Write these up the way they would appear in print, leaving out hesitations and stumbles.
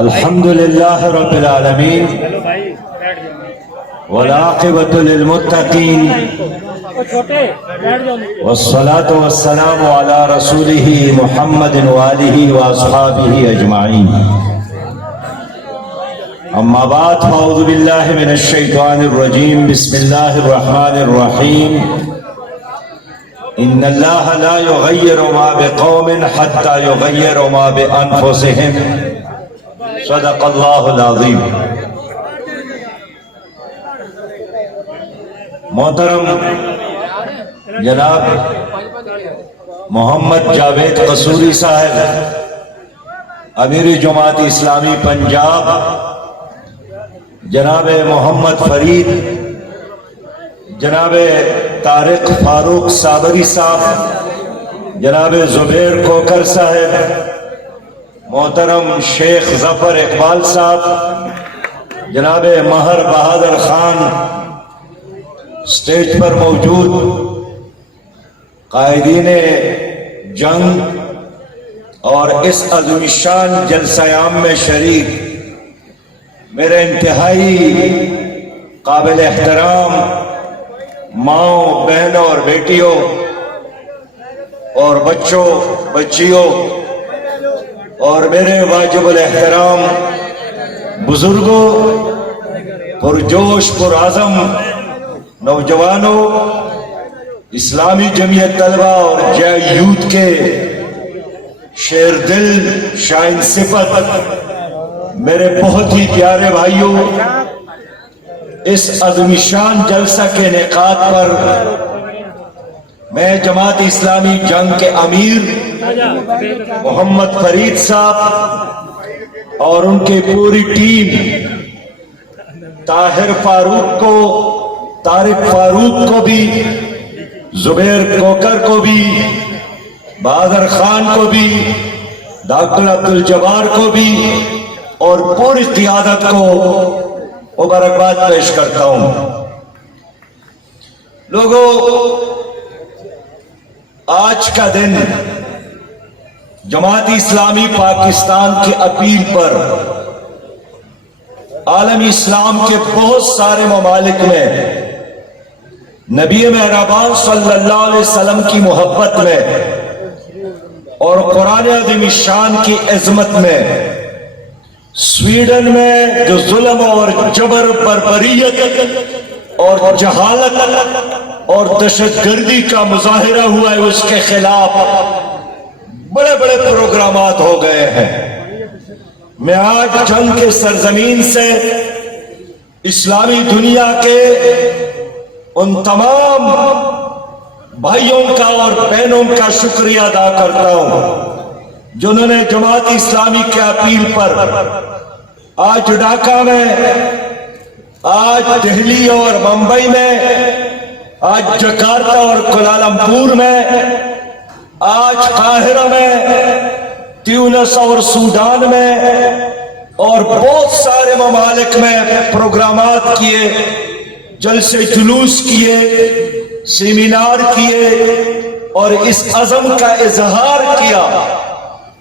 الحمد لله رب العالمين والعاقبة للمتقين والصلاة والسلام على رسوله محمد وآله وأصحابه أجمعين. أما بعد فأعوذ بالله من الشيطان الرجيم. بسم الله الرحمن الرحيم. إن الله لا يغير ما بقوم حتى يغيروا ما بأنفسهم. صدق اللہ العظیم. محترم جناب محمد جاوید قصوری صاحب امیر جماعت اسلامی پنجاب، جناب محمد فرید، جناب طارق فاروق صابری صاحب، جناب زبیر کوکر صاحب، محترم شیخ ظفر اقبال صاحب، جناب مہر بہادر خان، سٹیج پر موجود قائدین جنگ اور اس عظیم الشان جلسہ عام میں شریک میرے انتہائی قابل احترام ماؤں، بہنوں اور بیٹیوں اور بچوں بچیوں اور میرے واجب الاحترام بزرگوں، پرجوش پرعزم نوجوانوں، اسلامی جمعیت طلبہ اور جے یوتھ کے شیر دل شائن صفت میرے بہت ہی پیارے بھائیوں، اس عظیم شان جلسہ کے انعقاد پر میں جماعت اسلامی جنگ کے امیر محمد فرید صاحب اور ان کی پوری ٹیم، طاہر فاروق کو، طارق فاروق کو بھی، زبیر کوکر کو بھی، بہادر خان کو بھی، ڈاکٹر عبدالجبار کو بھی اور پوری قیادت کو مبارکباد پیش کرتا ہوں. لوگوں، آج کا دن جماعت اسلامی پاکستان کی اپیل پر عالم اسلام کے بہت سارے ممالک میں نبی مہربان صلی اللہ علیہ وسلم کی محبت میں اور قرآن عظیم الشان کی عظمت میں سویڈن میں جو ظلم اور جبر، بربریت اور جہالت اور دہشت گردی کا مظاہرہ ہوا ہے، اس کے خلاف بڑے بڑے پروگرامات ہو گئے ہیں. میں آج جنگ کے سرزمین سے اسلامی دنیا کے ان تمام بھائیوں کا اور بہنوں کا شکریہ ادا کرتا ہوں جنہوں نے جماعت اسلامی کے اپیل پر آج ڈھاکہ میں، آج دہلی اور ممبئی میں، آج جکارتا اور کوالالمپور میں، آج قاہرہ میں، تیونس اور سوڈان میں اور بہت سارے ممالک میں پروگرامات کیے، جلسے جلوس کیے، سیمینار کیے اور اس عزم کا اظہار کیا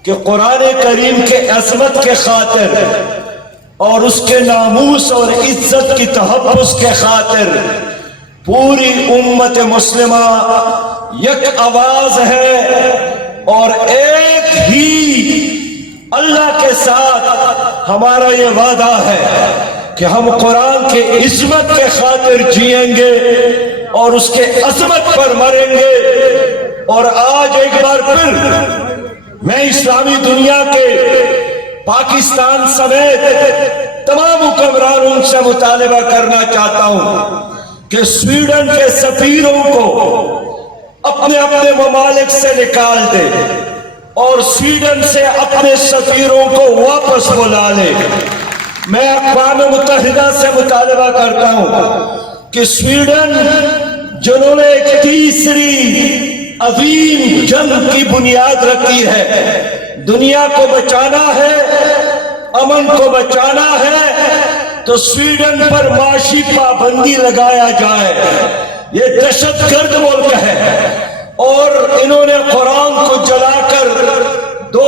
کہ قرآن کریم کے عظمت کے خاطر اور اس کے ناموس اور عزت کی تحفظ کے خاطر پوری امت مسلمہ یک آواز ہے اور ایک ہی اللہ کے ساتھ ہمارا یہ وعدہ ہے کہ ہم قرآن کے عظمت کے خاطر جئیں گے اور اس کے عظمت پر مریں گے. اور آج ایک بار پھر میں اسلامی دنیا کے پاکستان سمیت تمام حکمرانوں سے مطالبہ کرنا چاہتا ہوں کہ سویڈن کے سفیروں کو اپنے اپنے ممالک سے نکال دے اور سویڈن سے اپنے سفیروں کو واپس بلا لے. میں اقوام متحدہ سے مطالبہ کرتا ہوں کہ سویڈن جنہوں نے ایک تیسری عظیم جنگ کی بنیاد رکھی ہے، دنیا کو بچانا ہے، امن کو بچانا ہے، تو سویڈن پر معاشی پابندی لگایا جائے. یہ دہشت گرد ملک ہے اور انہوں نے قرآن کو جلا کر 2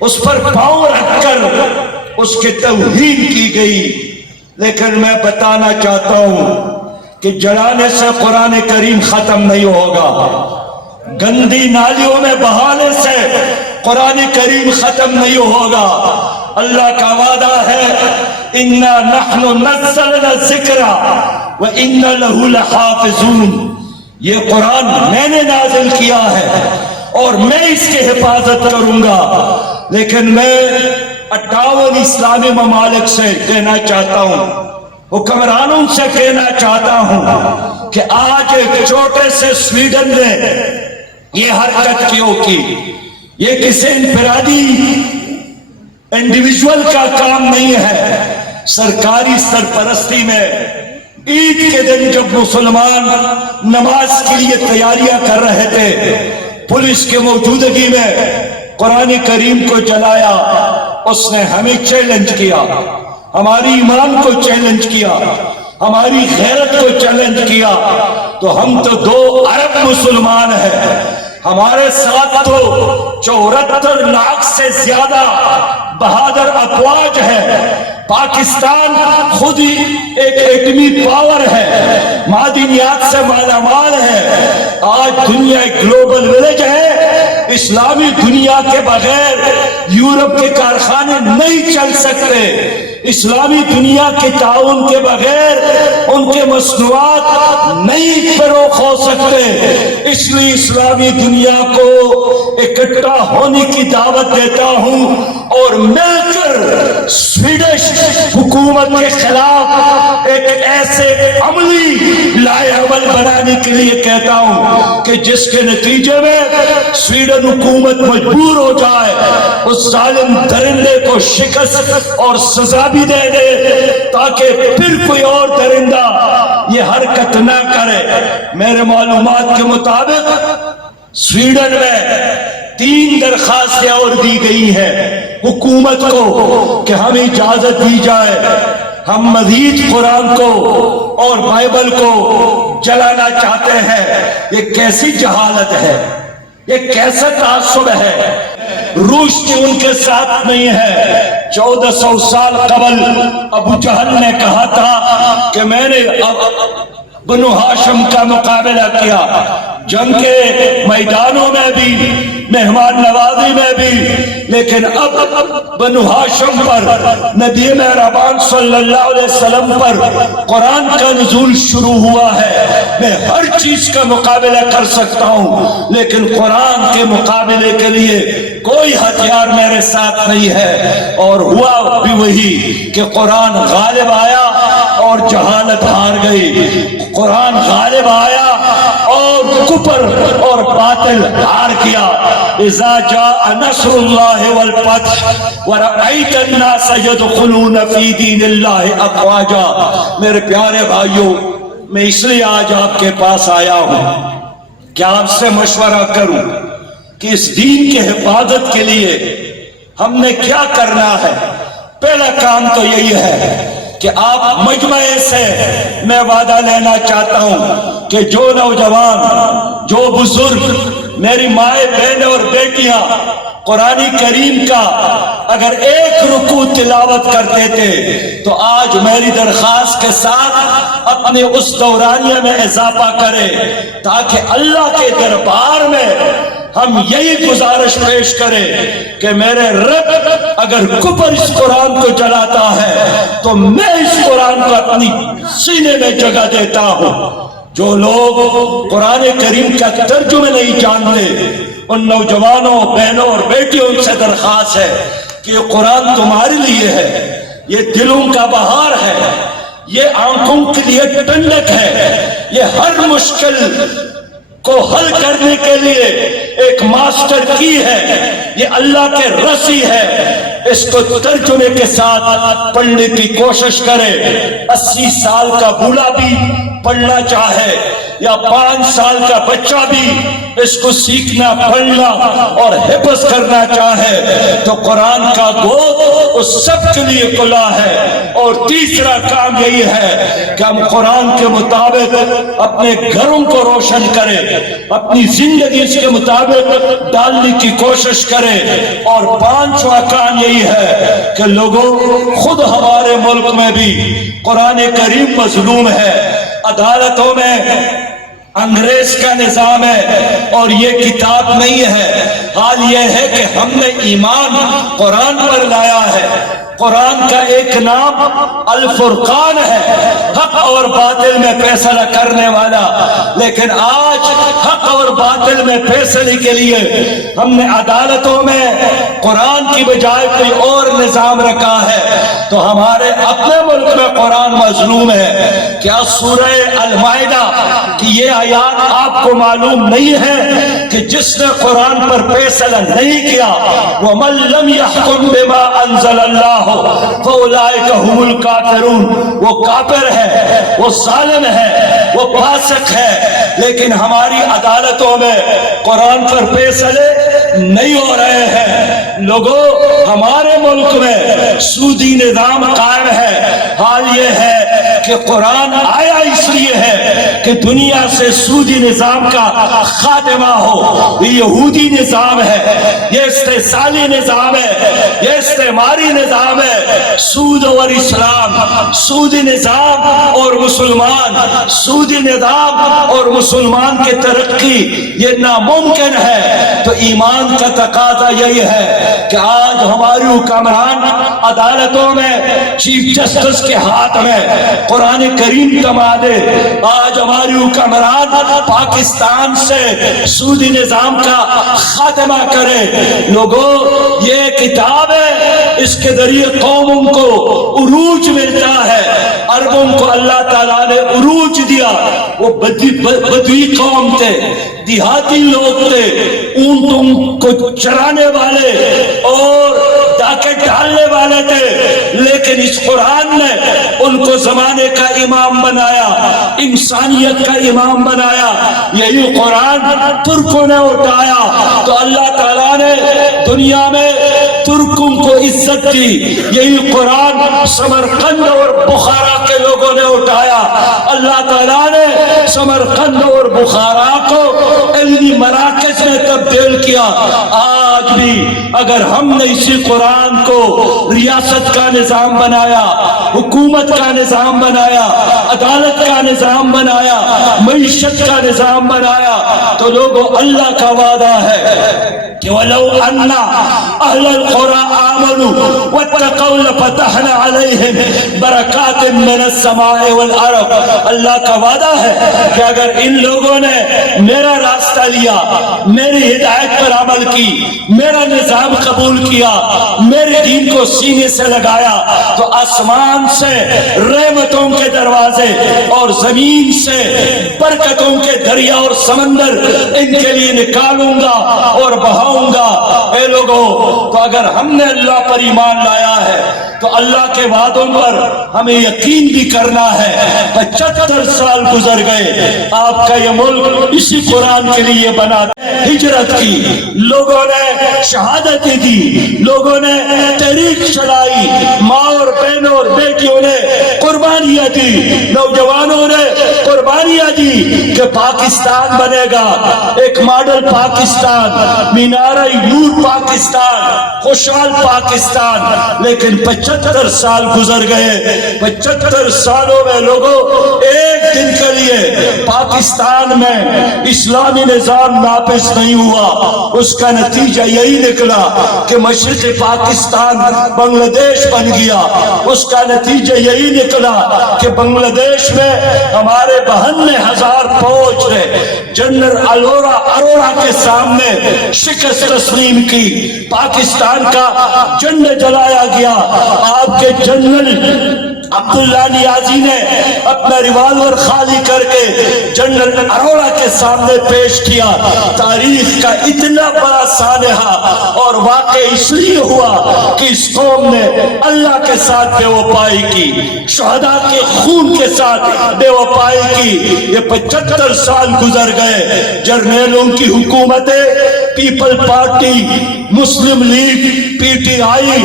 اس پر پاؤں رکھ کر اس کے توہین کی گئی. لیکن میں بتانا چاہتا ہوں کہ جلانے سے قرآن کریم ختم نہیں ہوگا, گندی نالیوں میں بہانے سے قرآن کریم ختم نہیں ہوگا. اللہ کا وعدہ ہے اِنَّا نَحْنُ نَزَّلْنَا الذِّكْرَ وَإِنَّا لَهُ لَحَافِظُونَ. یہ قرآن میں نے نازل کیا ہے اور میں اس کی حفاظت کروں گا. لیکن میں 58 اسلامی ممالک سے کہنا چاہتا ہوں, حکمرانوں سے کہنا چاہتا ہوں کہ آج ایک چھوٹے سے سویڈن نے یہ حرکت کیوں کی. یہ کسی انفرادی انڈیویجول کا کام نہیں ہے. سرکاری سرپرستی میں عید کے دن جب مسلمان نماز کے لیے تیاریاں کر رہے تھے, پولیس کے موجودگی میں قرآن کریم کو جلایا. اس نے ہمیں چیلنج کیا, ہماری ایمان کو چیلنج کیا, ہماری غیرت کو چیلنج کیا. تو ہم تو 2 ارب مسلمان ہیں, ہمارے ساتھ تو 74 لاکھ سے زیادہ بہادر افواج ہے. پاکستان خود ہی ایک ایٹمی پاور ہے, معدنیات سے مالا مال ہے. آج دنیا ایک گلوبل ولیج ہے. اسلامی دنیا کے بغیر یورپ کے کارخانے نہیں چل سکتے. اسلامی دنیا کے تعاون کے بغیر ان کے مصنوعات نہیں فروغ ہو سکتے. اس لیے اسلامی دنیا کو اکٹھا ہونے کی دعوت دیتا ہوں اور مل کر سویڈش حکومت کے خلاف ایک ایسے عملی لائے عمل بنانے کے لیے کہتا ہوں کہ جس کے نتیجے میں سویڈن حکومت مجبور ہو جائے اس ظالم درندے کو شکست اور سزا بھی دے دے, تاکہ پھر کوئی اور درندہ یہ حرکت نہ کرے. میرے معلومات کے مطابق سویڈن میں 3 درخواستیں اور دی گئی ہیں حکومت کو کہ ہمیں اجازت دی جائے, ہم مزید قرآن کو اور بائبل کو جلانا چاہتے ہیں. یہ کیسی جہالت ہے, یہ کیسا تعصب ہے. روس کی ان کے ساتھ نہیں ہے. 1400 سال قبل ابو جہل نے کہا تھا کہ میں نے بنو ہاشم کا مقابلہ کیا, جنگ کے میدانوں میں بھی, مہمان نوازی میں بھی. لیکن اب بنو ہاشم پر, نبی مہربان صلی اللہ علیہ وسلم پر قرآن کا نزول شروع ہوا ہے. میں ہر چیز کا مقابلہ کر سکتا ہوں, لیکن قرآن کے مقابلے کے لیے کوئی ہتھیار میرے ساتھ نہیں ہے. اور ہوا بھی وہی کہ قرآن غالب آیا اور جہالت ہار گئی. قرآن غالب آیا اور کفر اور باطل ہار گیا. اذا جاء نصر اللہ والفتح ورأیت الناس يدخلون فی دین اللہ افواجا. میرے پیارے بھائیوں, میں اس لیے آج آپ کے پاس آیا ہوں کہ آپ سے مشورہ کروں کہ اس دین کی حفاظت کے لیے ہم نے کیا کرنا ہے. پہلا کام تو یہی ہے کہ آپ مجمع سے میں وعدہ لینا چاہتا ہوں کہ جو نوجوان, جو بزرگ, میری مائیں بہنیں اور بیٹیاں قرآن کریم کا اگر ایک رکوع تلاوت کرتے تھے تو آج میری درخواست کے ساتھ اپنے اس دورانیہ میں اضافہ کرے, تاکہ اللہ کے دربار میں ہم یہی گزارش پیش کریں کہ میرے رب اگر کفر اس قرآن کو جلاتا ہے تو میں اس قرآن کو اپنی سینے میں جگہ دیتا ہوں. جو لوگ قرآن کریم کا ترجمہ نہیں جانتے, ان نوجوانوں, بہنوں اور بیٹیوں سے درخواست ہے کہ یہ قرآن تمہارے لیے ہے, یہ دلوں کا بہار ہے, یہ آنکھوں کے لیے ٹھنڈک ہے, یہ ہر مشکل کو حل کرنے کے لیے ایک ماسٹر کی ہے, یہ اللہ کے رسی ہے. اس کو ترجمے کے ساتھ پڑھنے کی کوشش کرے. 80 سال کا بوڑھا بھی پڑھنا چاہے یا 5 سال کا بچہ بھی اس کو سیکھنا پڑھنا اور حفظ کرنا چاہے تو قرآن کا گود اس سب کے لیے کھلا ہے۔ اور تیسرا کام یہی ہے کہ ہم قرآن کے مطابق اپنے گھروں کو روشن کریں، اپنی زندگی اس کے مطابق ڈالنے کی کوشش کریں۔ اور پانچواں کام یہی ہے کہ لوگوں خود ہمارے ملک میں بھی قرآن کریم مظلوم ہے، عدالتوں میں انگریز کا نظام ہے اور یہ کتاب نہیں ہے۔ حال یہ ہے کہ ہم نے ایمان قرآن پر لایا ہے۔ قرآن کا ایک نام الفرقان ہے، حق اور باطل میں فیصلہ کرنے والا، لیکن آج حق اور باطل میں فیصلے کے لیے ہم نے عدالتوں میں قرآن کی بجائے کوئی اور نظام رکھا ہے۔ تو ہمارے اپنے ملک میں قرآن مظلوم ہے۔ کیا سورہ المائدہ کی یہ آیات آپ کو معلوم نہیں ہے کہ جس نے قرآن پر فیصلہ نہیں کیا وَمَن لَّمْ يَحْكُم بِمَا أَنزَلَ اللَّهُ فَأُولَٰئِكَ هُمُ الْكَافِرُونَ، وہ کافر ہے، وہ ظالم ہے، وہ فاسق ہے۔ لیکن ہماری عدالتوں میں قرآن پر فیصلے نہیں ہو رہے ہیں۔ لوگوں ہمارے ملک میں سودی نظام قائم ہے۔ حال یہ ہے کہ قرآن آیا اس لیے ہے کہ دنیا سے سودی نظام کا خاتمہ ہو۔ یہ یہودی نظام ہے، یہ استحصالی نظام ہے، یہ استعماری نظام ہے۔ سود اور اسلام، سودی نظام اور مسلمان، سودی نظام اور مسلمان کی ترقی یہ ناممکن ہے۔ تو ایمان کا تقاضا یہی ہے کہ آج ہماری حکمران عدالتوں میں چیف جسٹس کے ہاتھ میں قرآن کریم تما دے۔ آج ہماری حکمران پاکستان سے سودی نظام کا خاتمہ کرے۔ لوگوں یہ کتاب ہے، اس کے ذریعے قوموں کو عروج ملتا ہے۔ عربوں کو اللہ تعالیٰ نے عروج دیا۔ وہ بدوی قوم تھے، دیہاتی لوگ تھے، اونٹوں کو چرانے والے اور ڈاکے ڈالنے والے تھے، لیکن اس قرآن نے ان کو زمانے کا امام بنایا، انسانیت کا امام بنایا۔ یہی قرآن ترکوں نے اٹھایا تو اللہ تعالیٰ نے دنیا میں ترکوں کو عزت دی۔ یہی قرآن سمرقند اور بخارا کے لوگوں نے اٹھایا، اللہ تعالیٰ نے سمرقند اور بخارا کو علمی مراکز میں تبدیل کیا۔ آج بھی اگر ہم نے اسی قرآن کو ریاست کا نظام بنایا، حکومت کا نظام بنایا، عدالت کا نظام بنایا، معیشت کا نظام بنایا، تو لوگوں اللہ کا وعدہ ہے کہ وَلَوْ أَنَّ أَهْلَ الْقُرَىٰ آمَنُوا وَاتَّقَوْا لَفَتَحْنَا عَلَيْهِمْ بَرَكَاتٍ مِّنَ السَّمَاءِ وَالْأَرْضِ۔ اللہ کا وعدہ ہے کہ اگر ان لوگوں نے میرا راستہ لیا، میری ہدایت پر عمل کی، میرا نظام قبول کیا، میرے دین کو سینے سے لگایا، تو آسمان سے رحمتوں کے دروازے اور زمین سے برکتوں کے دریا اور سمندر ان کے لیے نکالوں گا اور بہاؤں گا۔ اے لوگوں، تو اگر ہم نے اللہ پر ایمان لایا ہے تو اللہ کے وعدوں پر ہمیں یقین بھی کرنا ہے۔ 75 سال گزر گئے، آپ کا یہ ملک اسی قرآن کے لیے بنا۔ ہجرت کی، لوگوں نے شہادتیں دی، لوگوں نے تحریک چلائی، ماں اور بہنوں اور بیٹیوں نے قربانیاں دی، نوجوانوں نے قربانیاں دی کہ پاکستان بنے گا، ایک ماڈل پاکستان، مینارہ نور پاکستان، خوشحال پاکستان۔ لیکن 75 سال گزر گئے، 75 سالوں میں لوگوں ایک دن کے لیے پاکستان میں اسلامی نظام نافذ نہیں ہوا۔ اس کا نتیجہ یہی نکلا کہ مشرقی پاکستان بنگلہ دیش بن گیا۔ اس کا نتیجہ یہی نکلا کہ بنگلہ دیش میں ہمارے 92,000 فوج نے جنرل اروڑا کے سامنے شکست تسلیم کی، پاکستان کا جنڈا جلایا گیا۔ آپ کے جنرل عبداللہ نیازی نے اپنا ریوالور خالی کر کے جنرل اروڑا کے سامنے پیش کیا. تاریخ کا اتنا بڑا سانحہ اور واقع اس لیے ہوا کہ اس قوم نے اللہ کے ساتھ بے وفائی کی, شہداء کے خون کے ساتھ بے وفائی کی. یہ 75 سال گزر گئے, جرنیلوں کی حکومتیں, پیپل پارٹی, مسلم لیگ, پی ٹی آئی,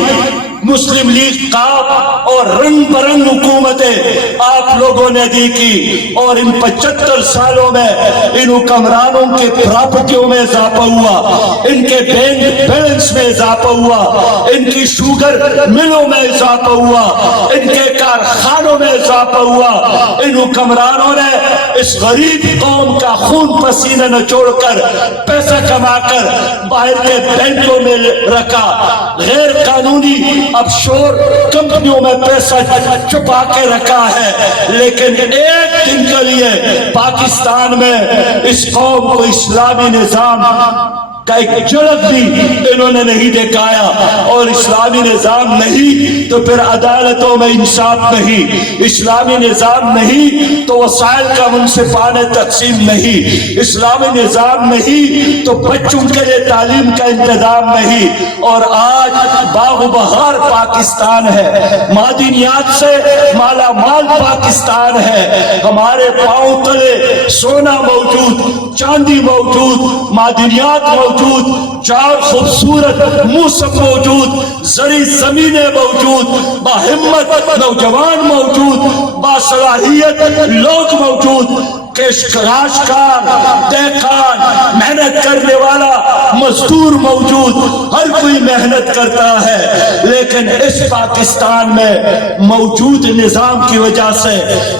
مسلم لیگ قاف اور رنگ برنگ حکومتیں آپ لوگوں نے دی کی, اور ان 75 سالوں میں ان حکمرانوں کے پراپرٹیوں میں اضافہ ہوا, ان کے بینک بیلنس میں اضافہ ہوا, ان کی شوگر ملوں میں اضافہ ہوا, ان کے کارخانوں میں اضافہ ہوا. ان حکمرانوں نے اس غریب قوم کا خون پسینہ نچوڑ کر پیسہ کما کر باہر کے بینکوں میں رکھا, غیر قانونی اب شور کمپنیوں میں پیسہ چھپا کے رکھا ہے. لیکن ایک دن کے لیے پاکستان میں اس قوم کو اسلامی نظام کا ایک جھلک بھی انہوں نے نہیں دکھایا, اور اسلامی نظام نہیں تو پھر عدالتوں میں انصاف نہیں, اسلامی نظام نہیں تو وسائل کا منصفانہ تقسیم نہیں, اسلامی نظام نہیں تو بچوں کے لیے تعلیم کا انتظام نہیں. اور آج باغ و بہار پاکستان ہے, معدنیات سے مالا مال پاکستان ہے, ہمارے پاؤں تلے سونا موجود, چاندی موجود, معدنیات موجود, چار خوبصورت موسم موجود, زرعی زمینیں موجود, باہمت نوجوان موجود, باصلاحیت لوگ موجود, کاشتکار, دہقان, محنت کرنے والا مزدور موجود, ہر کوئی محنت کرتا ہے. لیکن اس پاکستان میں موجود نظام کی وجہ سے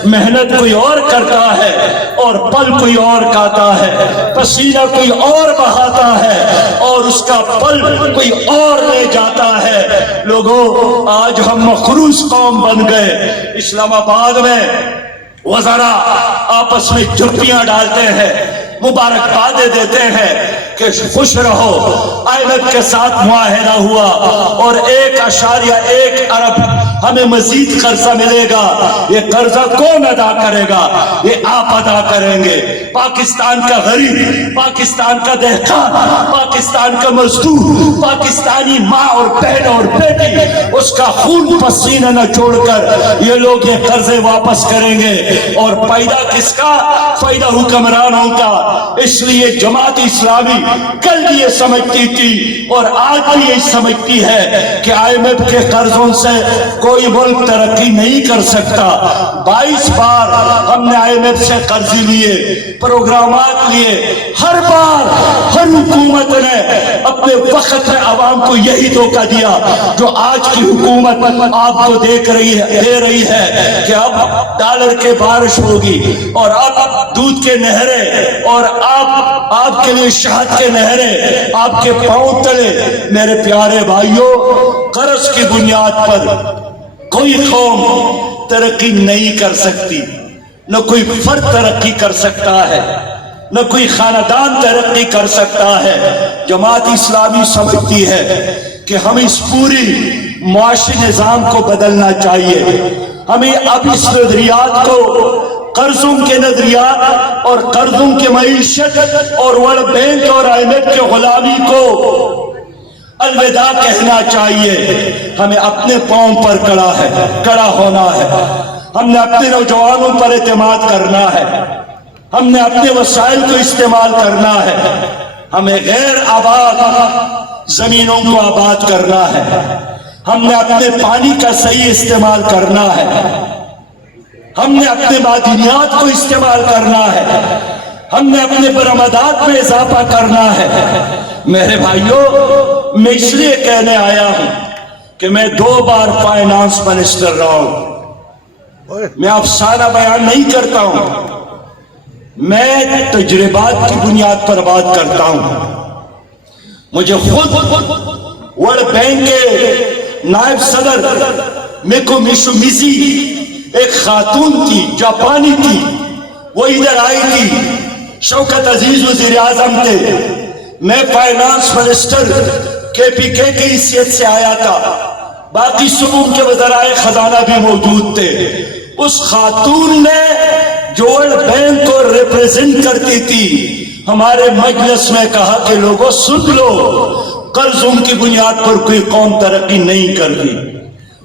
محنت کوئی اور کرتا ہے اور پل کوئی اور کھاتا ہے, پسینہ کوئی اور بہاتا ہے اور اس کا پل کوئی اور لے جاتا ہے. لوگوں, آج ہم مخروص قوم بن گئے. اسلام آباد میں وزراء آپس میں جھپیاں ڈالتے ہیں, مبارکبادیں دیتے ہیں کہ خوش رہو, IMF کے ساتھ معاہدہ ہوا اور 1.1 ارب ہمیں مزید قرضہ ملے گا. یہ قرضہ کون ادا کرے گا؟ یہ آپ ادا کریں گے. پاکستان کا غریب, پاکستان کا دہقان, پاکستان کا مزدور, پاکستانی ماں اور بہن اور بیٹی, اس کا خون پسینہ نہ چھوڑ کر یہ لوگ یہ قرضے واپس کریں گے. اور فائدہ کس کا؟ فائدہ حکمرانوں کا. اس لیے جماعت اسلامی کل بھی یہ سمجھتی تھی اور آج بھی یہ سمجھتی ہے کہ IMF کے قرضوں سے کوئی ملک ترقی نہیں کر سکتا. 22 بار ہم نے IMF سے قرض لیے, پروگرامات لیے, ہر بار ہر حکومت نے اپنے وقت میں عوام کو یہی دھوکہ دیا جو آج کی حکومت آپ کو دے رہی ہے کہ اب ڈالر کے بارش ہوگی اور اب دودھ کے نہریں اور آپ کے لیے شہد کے نہریں آپ کے پاؤں تلے. میرے پیارے بھائیوں, قرض کی بنیاد پر کوئی قوم ترقی نہیں کر سکتی, نہ کوئی فرد ترقی کر سکتا ہے, نہ کوئی خاندان ترقی کر سکتا ہے. جماعت اسلامی سمجھتی ہے کہ ہمیں اس پوری معاشی نظام کو بدلنا چاہیے. ہمیں اب اس نظریات کو, قرضوں کے نظریات اور قرضوں کی معیشت اور ورلڈ بینک اور IMF کے غلامی کو الوداع کہنا چاہیے. ہمیں اپنے پاؤں پر کڑا ہونا ہے. ہم نے اپنے نوجوانوں پر اعتماد کرنا ہے, ہم نے اپنے وسائل کو استعمال کرنا ہے. ہمیں غیر آباد زمینوں کو آباد کرنا ہے, ہم نے اپنے پانی کا صحیح استعمال کرنا ہے, ہم نے اپنے معدنیات کو استعمال کرنا ہے, ہم نے اپنے برآمدات میں اضافہ کرنا ہے. میرے بھائیوں, میں اس لیے کہنے آیا ہوں کہ میں 2 بار فائنانس منسٹر رہا ہوں. میں افسانہ بیان نہیں کرتا ہوں, میں تجربات کی بنیاد پر بات کرتا ہوں. مجھے خود ورلڈ بینک کے نائب صدر میکو میشومیزی ایک خاتون تھی, جاپانی تھی, وہ ادھر آئی تھی. شوکت عزیز وزیر اعظم تھے, میں فائنانس منسٹر KPK کی حیثیت سے آیا تھا. باقی صبح کے وزرائے خزانہ بھی موجود تھے. اس خاتون نے جو ورلڈ بینک کو ریپریزنٹ کرتی تھی ہمارے مجلس میں کہا کہ لوگوں سن لو، قرضوں کی بنیاد پر کوئی قوم ترقی نہیں کرتی.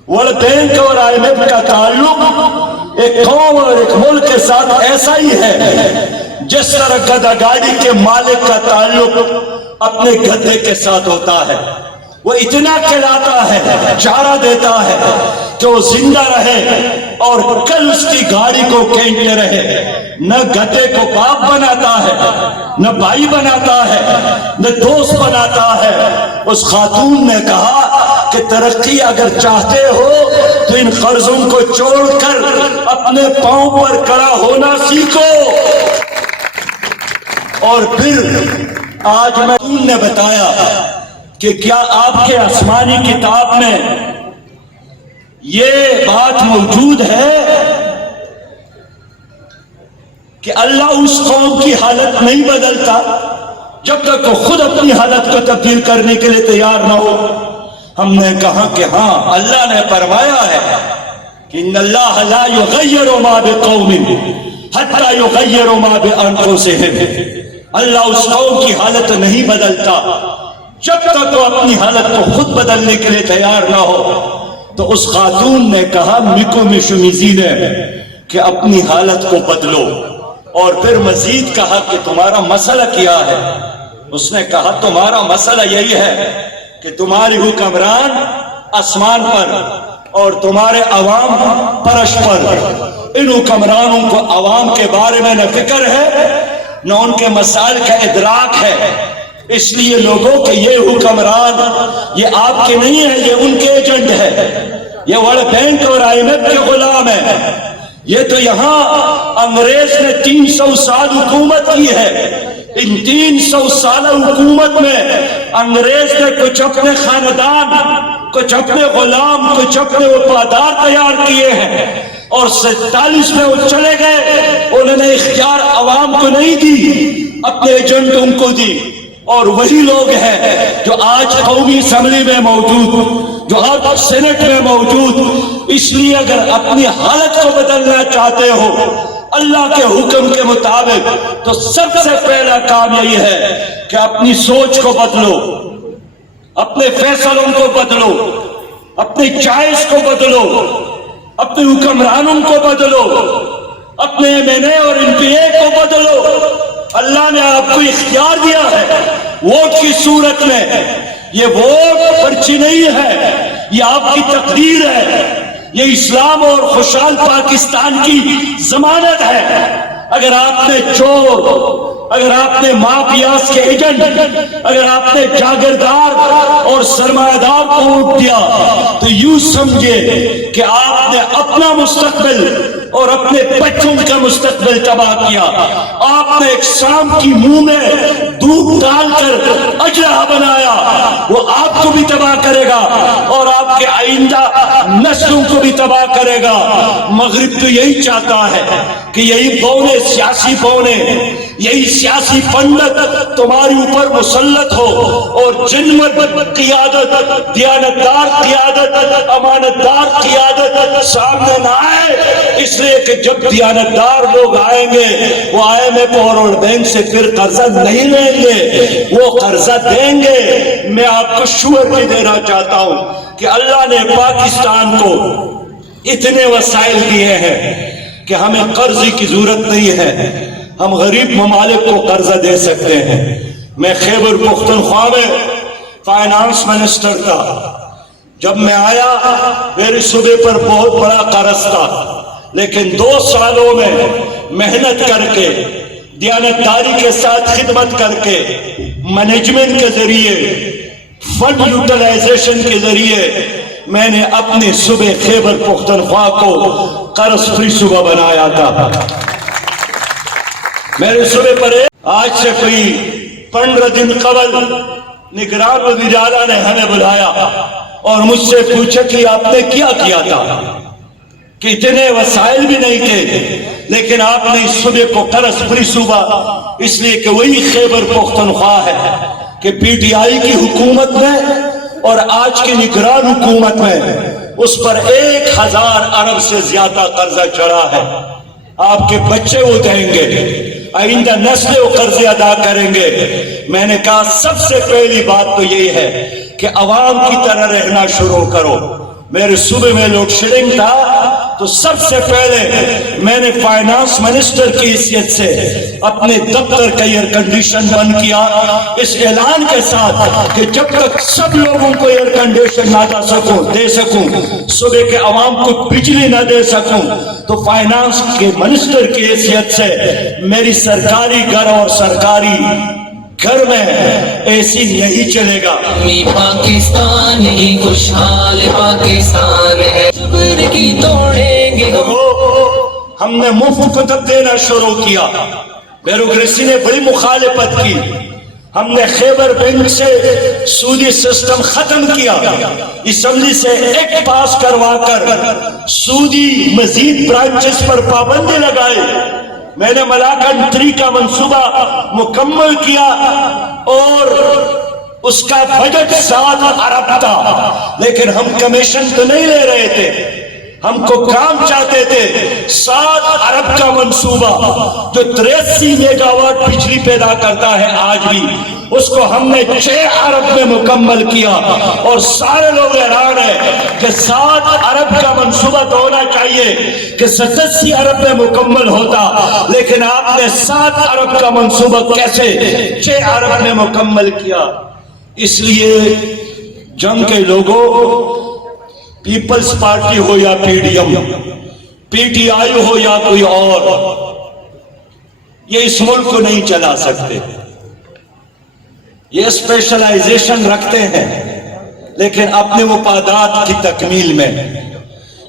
ورلڈ بینک اور آئی ایم ایف کا تعلق ایک قوم اور ایک ملک کے ساتھ ایسا ہی ہے جس طرح گدھا گاڑی کے مالک کا تعلق اپنے گدھے کے ساتھ ہوتا ہے. وہ اتنا کھلاتا ہے، چارہ دیتا ہے کہ وہ زندہ رہے اور کل اس کی گاڑی کو کھینچتے رہے. نہ گدھے کو باپ بناتا ہے، نہ بھائی بناتا ہے، نہ دوست بناتا ہے. اس خاتون نے کہا کہ ترقی اگر چاہتے ہو تو ان قرضوں کو چھوڑ کر اپنے پاؤں پر کھڑا ہونا سیکھو. اور پھر آج میں نے بتایا کہ کیا آپ کے آسمانی کتاب میں یہ بات موجود ہے کہ اللہ اس قوم کی حالت نہیں بدلتا جب تک وہ خود اپنی حالت کو تبدیل کرنے کے لیے تیار نہ ہو. ہم نے کہا کہ ہاں، اللہ نے فرمایا ہے کہ ان اللہ لا یغیر ما بقوم حتی یغیروا ما بانفسہم. اللہ اس قوم کی حالت نہیں بدلتا جب تک وہ اپنی حالت کو خود بدلنے کے لیے تیار نہ ہو. تو اس خاتون نے کہا مکو مشمیزی نے کہ اپنی حالت کو بدلو. اور پھر مزید کہا کہ تمہارا مسئلہ کیا ہے؟ اس نے کہا تمہارا مسئلہ یہی ہے کہ تمہاری حکمران آسمان پر اور تمہارے عوام فرش پر. ان حکمرانوں کو عوام کے بارے میں نہ فکر ہے نہ ان کے مسائل کا ادراک ہے. اس لیے لوگوں کہ یہ حکمران یہ آپ کے نہیں ہے، یہ ان کے ایجنٹ ہے. یہ ورلڈ بینک اور آئی ایم ایف کے غلام ہے. یہ تو یہاں انگریز نے 300 سال حکومت کی ہے. ان 300 سال حکومت میں انگریز نے کچھ اپنے خاندان، کچھ اپنے غلام، کچھ اپنے وفادار تیار کیے ہیں اور 47 میں وہ چلے گئے. انہوں نے اختیار عوام کو نہیں دی، اپنے ایجنٹوں کو دی. اور وہی لوگ ہیں جو آج قومی اسمبلی میں موجود، جو آج سینٹ میں موجود. اس لیے اگر اپنی حالت کو بدلنا چاہتے ہو اللہ کے حکم کے مطابق تو سب سے پہلا کام یہی ہے کہ اپنی سوچ کو بدلو، اپنے فیصلوں کو بدلو، اپنی چوائس کو بدلو، اپنے حکمرانوں کو بدلو، اپنے MNA اور MPA کو بدلو. اللہ نے آپ کو اختیار دیا ہے ووٹ کی صورت میں. یہ ووٹ پرچی نہیں ہے، یہ آپ کی تقدیر ہے. یہ اسلام اور خوشحال پاکستان کی ضمانت ہے. اگر آپ نے چور، اگر آپ نے مافیاز کے ایجنٹ، اگر آپ نے جاگیردار اور سرمایہ دار کو ووٹ دیا تو یوں سمجھے کہ آپ نے اپنا مستقبل اور اپنے بچوں کا مستقبل تباہ کیا. آپ نے ایک شام کی منہ میں دودھ ڈال کر اجرا بنایا، وہ آپ کو بھی تباہ کرے گا اور آپ کے آئندہ نسلوں کو بھی تباہ کرے گا. مغرب تو یہی چاہتا ہے کہ یہی بونے، سیاسی بونے، یہی سیاسی پنڈت تمہاری اوپر مسلط ہو اور جنمت قیادت، دیانتدار قیادت، امانتدار قیادت سامنے نہ آئے. اس لیے کہ جب دیانتدار لوگ آئیں گے وہ IMF اور ورلڈ بینک سے پھر قرضہ نہیں لیں گے، وہ قرضہ دیں گے. میں آپ کو شور بھی دینا چاہتا ہوں کہ اللہ نے پاکستان کو اتنے وسائل دیے ہیں کہ ہمیں قرض کی ضرورت نہیں ہے. ہم غریب ممالک کو قرضہ دے سکتے ہیں. میں خیبر پختونخوا میں فائنانس منسٹر تھا. جب میں آیا میری صوبے پر بہت بڑا قرض تھا، لیکن 2 سالوں میں محنت کر کے، دیانتداری کے ساتھ خدمت کر کے، مینجمنٹ کے ذریعے، فنڈ یوٹیلائزیشن کے ذریعے میں نے اپنے صوبے خیبر پختونخوا کو قرض فری صوبہ بنایا تھا. میرے صوبے پر آج سے کوئی 15 دن قبل نگران وزیر اعلیٰ نے ہمیں بلایا اور مجھ سے پوچھا کہ آپ نے کیا کیا تھا، کہ اتنے وسائل بھی نہیں تھے لیکن آپ نے اس صوبے کو قرض فری صوبہ، اس لیے کہ وہی خیبر پختونخوا ہے کہ PTI کی حکومت میں اور آج کی نگران حکومت میں اس پر 1000 ارب سے زیادہ قرضہ چڑھا ہے. آپ کے بچے وہ دیں گے, آئندہ نسلیں وہ قرضے ادا کریں گے. میں نے کہا سب سے پہلی بات تو یہی ہے کہ عوام کی طرح رہنا شروع کرو. میرے صوبے میں لوڈ شیڈنگ تھا تو سب سے پہلے میں نے فائنانس منسٹر کی حیثیت سے اپنے دفتر کا ایئر کنڈیشن بند کیا, اس اعلان کے ساتھ کہ جب تک سب لوگوں کو ایئر کنڈیشن نہ دے سکوں, صوبے کے عوام کو بجلی نہ دے سکوں, تو فائنانس کے منسٹر کی حیثیت سے میری سرکاری گھر اور سرکاری گھر میں ایسی نہیں چلے گا. پاکستان ہی خوشحال پاکستان ہے, جبر کی توڑیں گے ہم نے مفت کتب دینا شروع کیا. بیوروکریسی نے بڑی مخالفت کی. ہم نے خیبر بینک سے سودی سسٹم ختم کیا, اسمبلی سے ایکٹ پاس کروا کر سودی مزید برانچز پر پابندی لگائی. میں نے ملاکنڈ 3 کا منصوبہ مکمل کیا اور اس کا بجٹ 7 ارب تھا, لیکن ہم کمیشن تو نہیں لے رہے تھے, ہم کو کام چاہتے تھے. 7 ارب کا منصوبہ جو 83 میگا واٹ بجلی پیدا کرتا ہے آج بھی, اس کو ہم نے 6 ارب میں مکمل کیا. اور سارے لوگ حیران ہیں کہ 7 ارب کا منصوبہ تو ہونا چاہیے کہ 87 ارب میں مکمل ہوتا, لیکن آپ نے 7 ارب کا منصوبہ کیسے 6 ارب میں مکمل کیا. اس لیے جنگ کے لوگوں, پیپلز پارٹی ہو یا P D M, P T I ہو یا کوئی اور, یہ اس ملک کو نہیں چلا سکتے. یہ اسپیشلائزیشن رکھتے ہیں لیکن اپنے مفادات کی تکمیل میں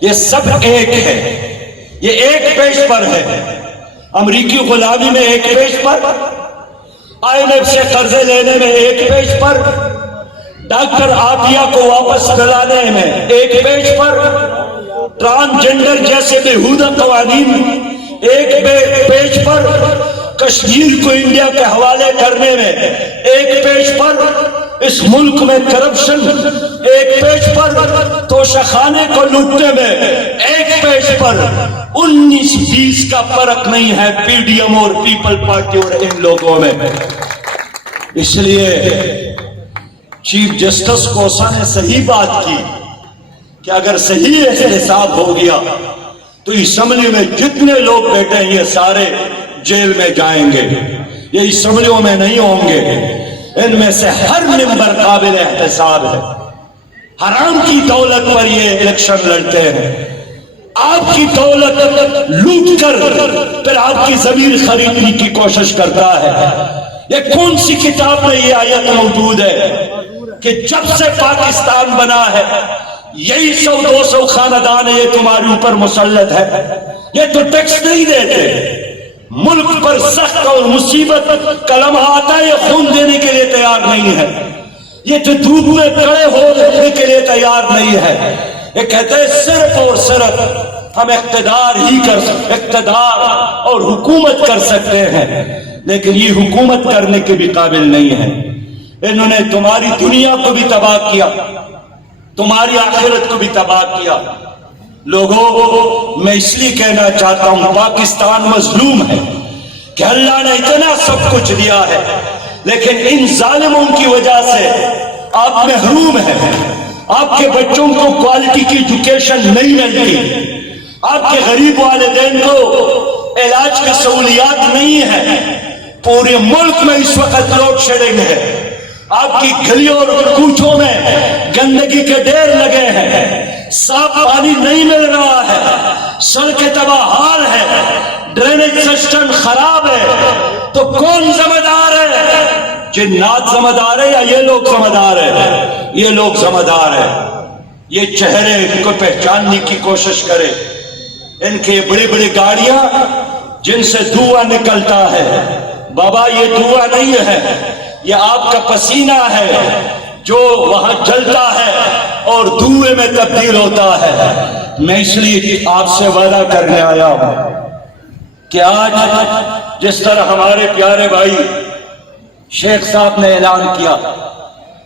یہ سب ایک ہے. یہ ایک پیج پر ہے, امریکی غلامی میں ایک پیج پر, IMF سے قرضے لینے میں ایک پیج پر, ڈاکٹر عافیہ کو واپس دلانے میں ایک پیج پر, ٹرانسجنڈر جیسے بےہودہ قوانین ایک پیج پر, کشمیر کو انڈیا کے حوالے کرنے میں ایک پیج پر, اس ملک میں کرپشن ایک پیج پر, توشخانے کو لوٹنے میں ایک پیج پر. 19-20 کا فرق نہیں ہے پی ڈی ایم اور پیپل پارٹی اور ان لوگوں میں. اس لیے چیف جسٹس کوسا نے صحیح بات کی کہ اگر صحیح احتساب ہو گیا تو اسمبلی میں جتنے لوگ بیٹھے ہیں یہ سارے جیل میں جائیں گے, یہ اسمبلیوں میں نہیں ہوں گے. ان میں سے ہر ممبر قابل احتساب ہے. حرام کی دولت پر یہ الیکشن لڑتے ہیں, آپ کی دولت لوٹ کر پھر آپ کی ضمیر خریدنے کی کوشش کرتا ہے. یہ کون سی کتاب میں یہ آیت موجود ہے کہ جب سے پاکستان بنا ہے یہی 100-200 خاندان ہے یہ تمہارے اوپر مسلط ہے. یہ تو ٹیکس نہیں دیتے, ملک پر سخت اور مصیبت کا لمحہ آتا ہے یہ خون دینے کے لیے تیار نہیں ہے, یہ تو دھوپ میں کھڑے ہونے کے لیے تیار نہیں ہے. یہ کہتے ہیں صرف اور صرف ہم اقتدار اور حکومت کر سکتے ہیں, لیکن یہ حکومت کرنے کے بھی قابل نہیں ہے. انہوں نے تمہاری دنیا کو بھی تباہ کیا, تمہاری آخرت کو بھی تباہ کیا. لوگوں, میں اس لیے کہنا چاہتا ہوں پاکستان مظلوم ہے کہ اللہ نے اتنا سب کچھ دیا ہے, لیکن ان ظالموں کی وجہ سے آپ محروم ہیں. آپ کے بچوں کو کوالٹی کی ایجوکیشن نہیں ملتی, آپ کے غریب والدین کو علاج کی سہولیات نہیں ہے. پورے ملک میں اس وقت لوڈ شیڈنگ ہے, آپ کی گلیوں اور کوچوں میں گندگی کے ڈھیر لگے ہیں, صاف پانی نہیں مل رہا ہے, سڑکیں تباہ حال ہے, ڈرینیج سسٹم خراب ہے. تو کون ذمہ دار ہے؟ جنات ذمہ دار ہے یا یہ لوگ ذمہ دار ہے؟ یہ لوگ ذمہ دار ہے. یہ چہرے کو پہچاننے کی کوشش کرے. ان کے بڑی بڑی گاڑیاں جن سے دھواں نکلتا ہے, بابا یہ دھواں نہیں ہے, یہ آپ کا پسینہ ہے جو وہاں جلتا ہے اور دھوئے میں تبدیل ہوتا ہے. میں اس لیے آپ سے وعدہ کرنے آیا ہوں کہ آج جس طرح ہمارے پیارے بھائی شیخ صاحب نے اعلان کیا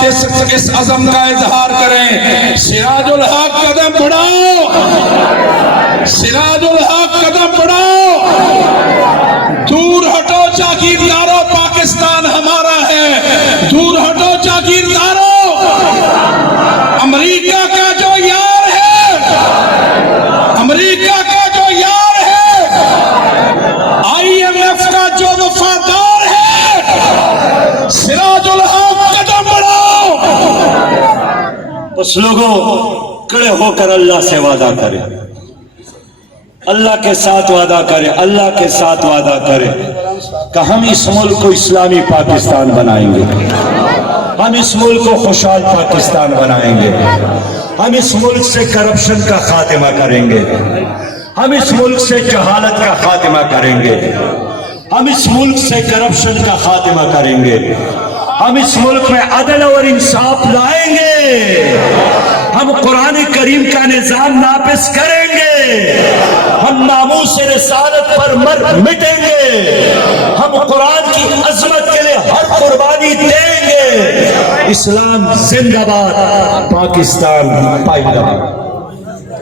ساتھ اس عزم کا اظہار کریں. سراج الحق قدم بڑھاؤ, سراج الحق قدم بڑھاؤ. دور ہٹو جاگیرداروں, پاکستان ہمارا ہے. دور ہٹو جاگیرداروں. امریکہ کا جو یار ہے, امریکہ کا جو یار ہے, IMF کا جو وفادار ہے, سراج الحق قدم بڑھاؤ. اس لوگوں کھڑے ہو کر اللہ سے وعدہ کریں, اللہ کے ساتھ وعدہ کریں, اللہ کے ساتھ وعدہ کریں کہ ہم اس ملک کو اسلامی پاکستان بنائیں گے, ہم اس ملک کو خوشحال پاکستان بنائیں گے, ہم اس ملک سے کرپشن کا خاتمہ کریں گے, ہم اس ملک سے جہالت کا خاتمہ کریں گے, ہم اس ملک سے کرپشن کا خاتمہ کریں گے, ہم اس ملک میں عدل اور انصاف لائیں گے, ہم قرآن کریم کا نظام نافذ کریں گے, ہم ناموس رسالت پر مٹیں گے, ہم قرآن کی عظمت کے لیے ہر قربانی دیں گے. اسلام زندہ باد, پاکستان پائندہ باد.